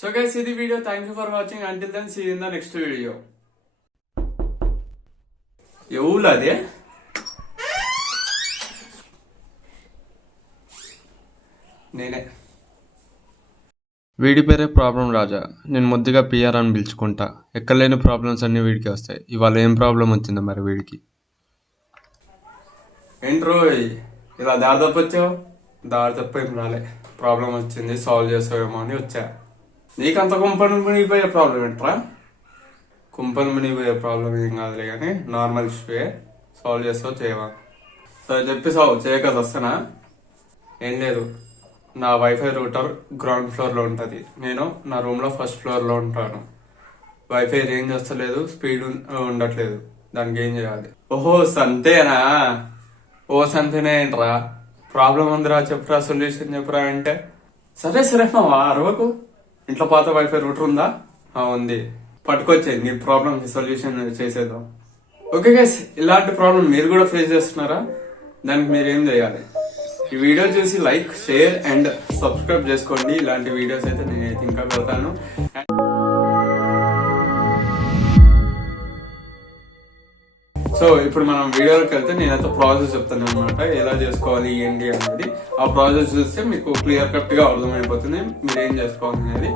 So guys, see the video. Thank you for watching. Until then, see you in the next video. ఎవూలదే నేనే. వీడి పేరే problem రాజా. నేను ముద్దుగా PR అని పిలుచుకుంటా. ఎక్కడలేని ప్రాబ్లమ్స్ అన్నీ వీడికి వస్తాయి. ఇవాళ ఏం ప్రాబ్లం వచ్చిందో మరి వీడికి. ఏంట్రో ఇలా దారి తప్పొచ్చావు? దారి తప్ప ఏం రాలే, ప్రాబ్లం వచ్చింది, సాల్వ్ చేస్తావేమో అని వచ్చా. నీకంత కుంపని మునిగిపోయే ప్రాబ్లం ఏంట్రా? కుంపని మునిగిపోయే ప్రాబ్లం ఏం కాదులే కానీ నార్మల్ ఇష్యూయే. సాల్వ్ చేస్తావు చేయవా? సరే చెప్పి చేయక వస్తానా? ఏం లేదు, నా వైఫై రూటర్ గ్రౌండ్ ఫ్లోర్లో ఉంటుంది. నేను నా రూమ్లో ఫస్ట్ ఫ్లోర్లో ఉంటాను. వైఫై రేంజ్ వస్తలేదు, స్పీడ్ ఉండట్లేదు. దానికి ఏం చేయాలి? ఓహో సంతేనా? ఓ సంతేనే ఏంట్రా? ప్రాబ్లం ఉందిరా, చెప్పురా, సొల్యూషన్ చెప్పురా అంటే సరే సరే మావా అరవకు. ఇంట్లో పాత వైఫై రూటర్ ఉందా? ఉంది, పట్టుకొచ్చేది. నీ ప్రాబ్లం సొల్యూషన్ చేసేద్దాం. ఓకే గైస్, ఇలాంటి ప్రాబ్లం మీరు కూడా ఫేస్ చేస్తున్నారా? దానికి మీరు ఏం చేయాలి? ఈ వీడియో చూసి లైక్, షేర్ అండ్ సబ్స్క్రైబ్ చేసుకోండి. ఇలాంటి వీడియోస్ అయితే నేనైతే ఇంకా పెడతాను. సో ఇప్పుడు మనం వీడియోలోకి వెళ్తే నేనైతే ప్రాసెస్ చెప్తాను అనమాట, ఎలా చేసుకోవాలి ఏంటి అనేది. ఆ ప్రాసెస్ చూస్తే మీకు క్లియర్ కట్ గా అర్థమైపోతుంది మీరు ఏం చేసుకోవాలి అనేది.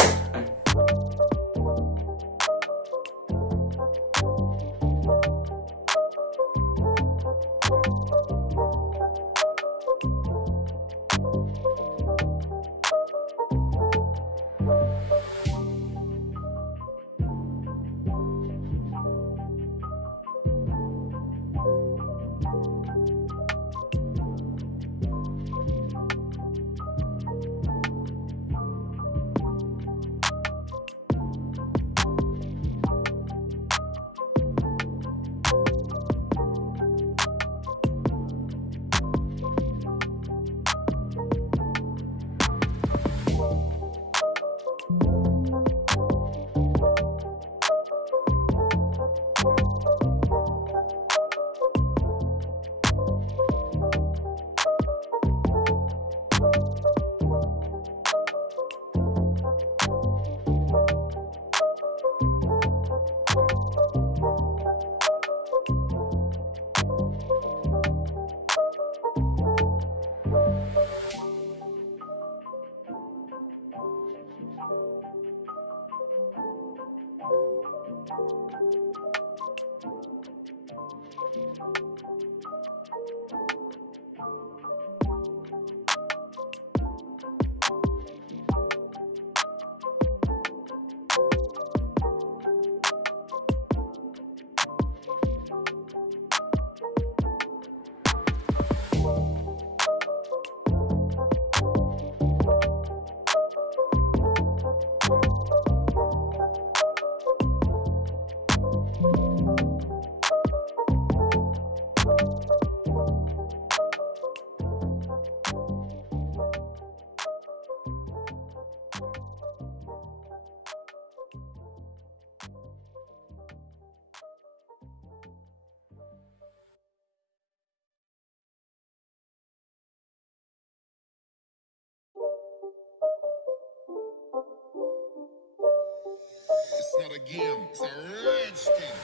It's not a game, it's a rich thing.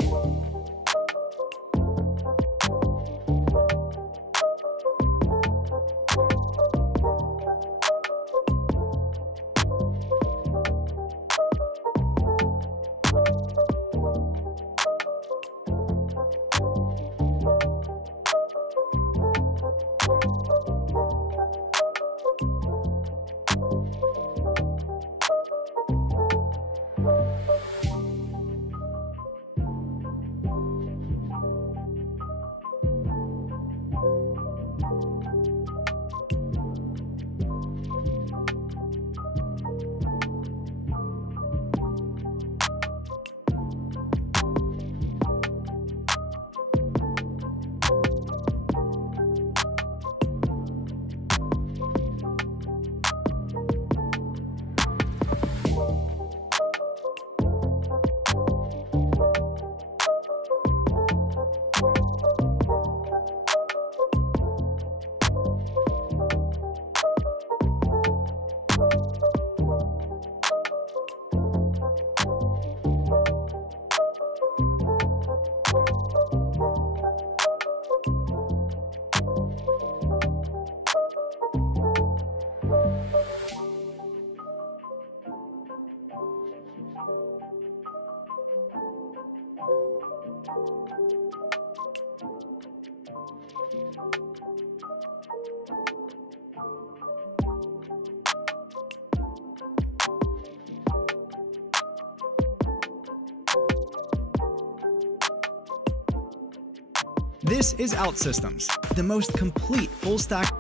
This is OutSystems, the most complete full stack.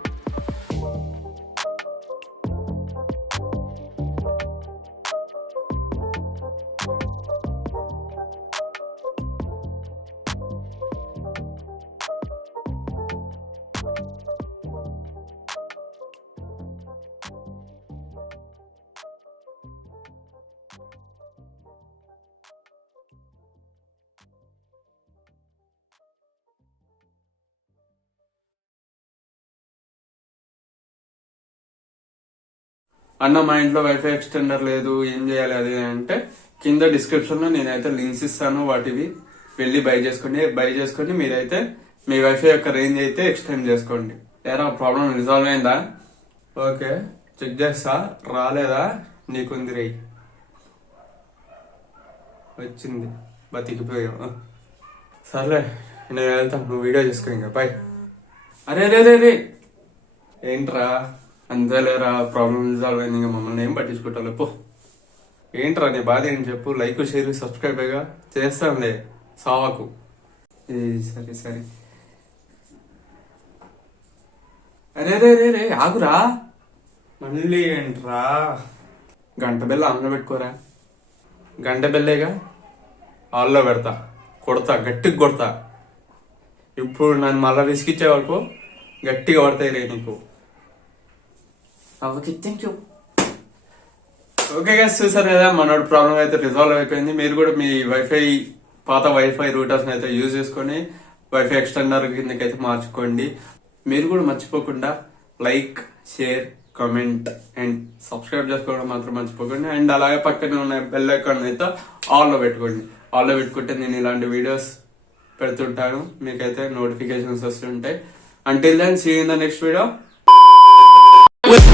అన్న మా ఇంట్లో వైఫై ఎక్స్టెండర్ లేదు, ఏం చేయాలి అది అంటే కింద డిస్క్రిప్షన్ లో నేనైతే లింక్స్ ఇస్తాను, వాటివి వెళ్ళి బై చేసుకొని మీరైతే మీ వైఫై యొక్క రేంజ్ అయితే ఎక్స్టెండ్ చేసుకోండి. ఏరా ప్రాబ్లం రిజాల్వ్ అయిందా? ఓకే, చెక్ చేస్తా. రాలేదా? నీకుంది రే, వచ్చింది, బతికిపోయావు. సర్లే నేను వెళ్తాను, నువ్వు వీడియో చేసుకో ఇంకా. బాయ్. అరే రే రే రే ఏంట్రా? అంతేలేరా, ప్రాబ్లం రిజాల్వ్ అయింది, ఇంకా మమ్మల్ని ఏం పట్టించుకుంటావు పో. ఏంట్రా నీ బాధ ఏంటి చెప్పు. లైక్ షేర్ సబ్స్క్రైబ్ అయ్యగా చేస్తానులే, సావాకు. సరే సరే. అరే రే రే రే ఆగురా, మళ్ళీ ఏంట్రా? గంట బెల్ల ఆన్లో పెట్టుకోరా. గంట బెల్లేగా ఆల్లో పెడతా, కొడతా, గట్టిగా కొడతా. ఇప్పుడు నన్ను మళ్ళీ విసిగిచ్చే వరకు గట్టిగా పడతాయి రే నీకు. Okay, thank you. Okay guys, చూసారు కదా మనోడి ప్రాబ్లం అయితే రిజాల్వ్ అయిపోయింది. మీరు కూడా మీ పాత వైఫై రూటర్స్ అయితే యూజ్ చేసుకొని వైఫై ఎక్స్టెండర్ కిందకైతే మార్చుకోండి. మీరు కూడా మర్చిపోకుండా like, share, comment and subscribe చేసుకోవడం మాత్రం మర్చిపోకండి. అండ్ అలాగే పక్కనే ఉన్న బెల్ ఐకాన్ అయితే ఆల్లో పెట్టుకోండి. ఆల్లో పెట్టుకుంటే నేను ఇలాంటి వీడియోస్ పెడుతుంటాను, మీకైతే నోటిఫికేషన్స్ వస్తుంటాయి. Until then, see you in the next video. With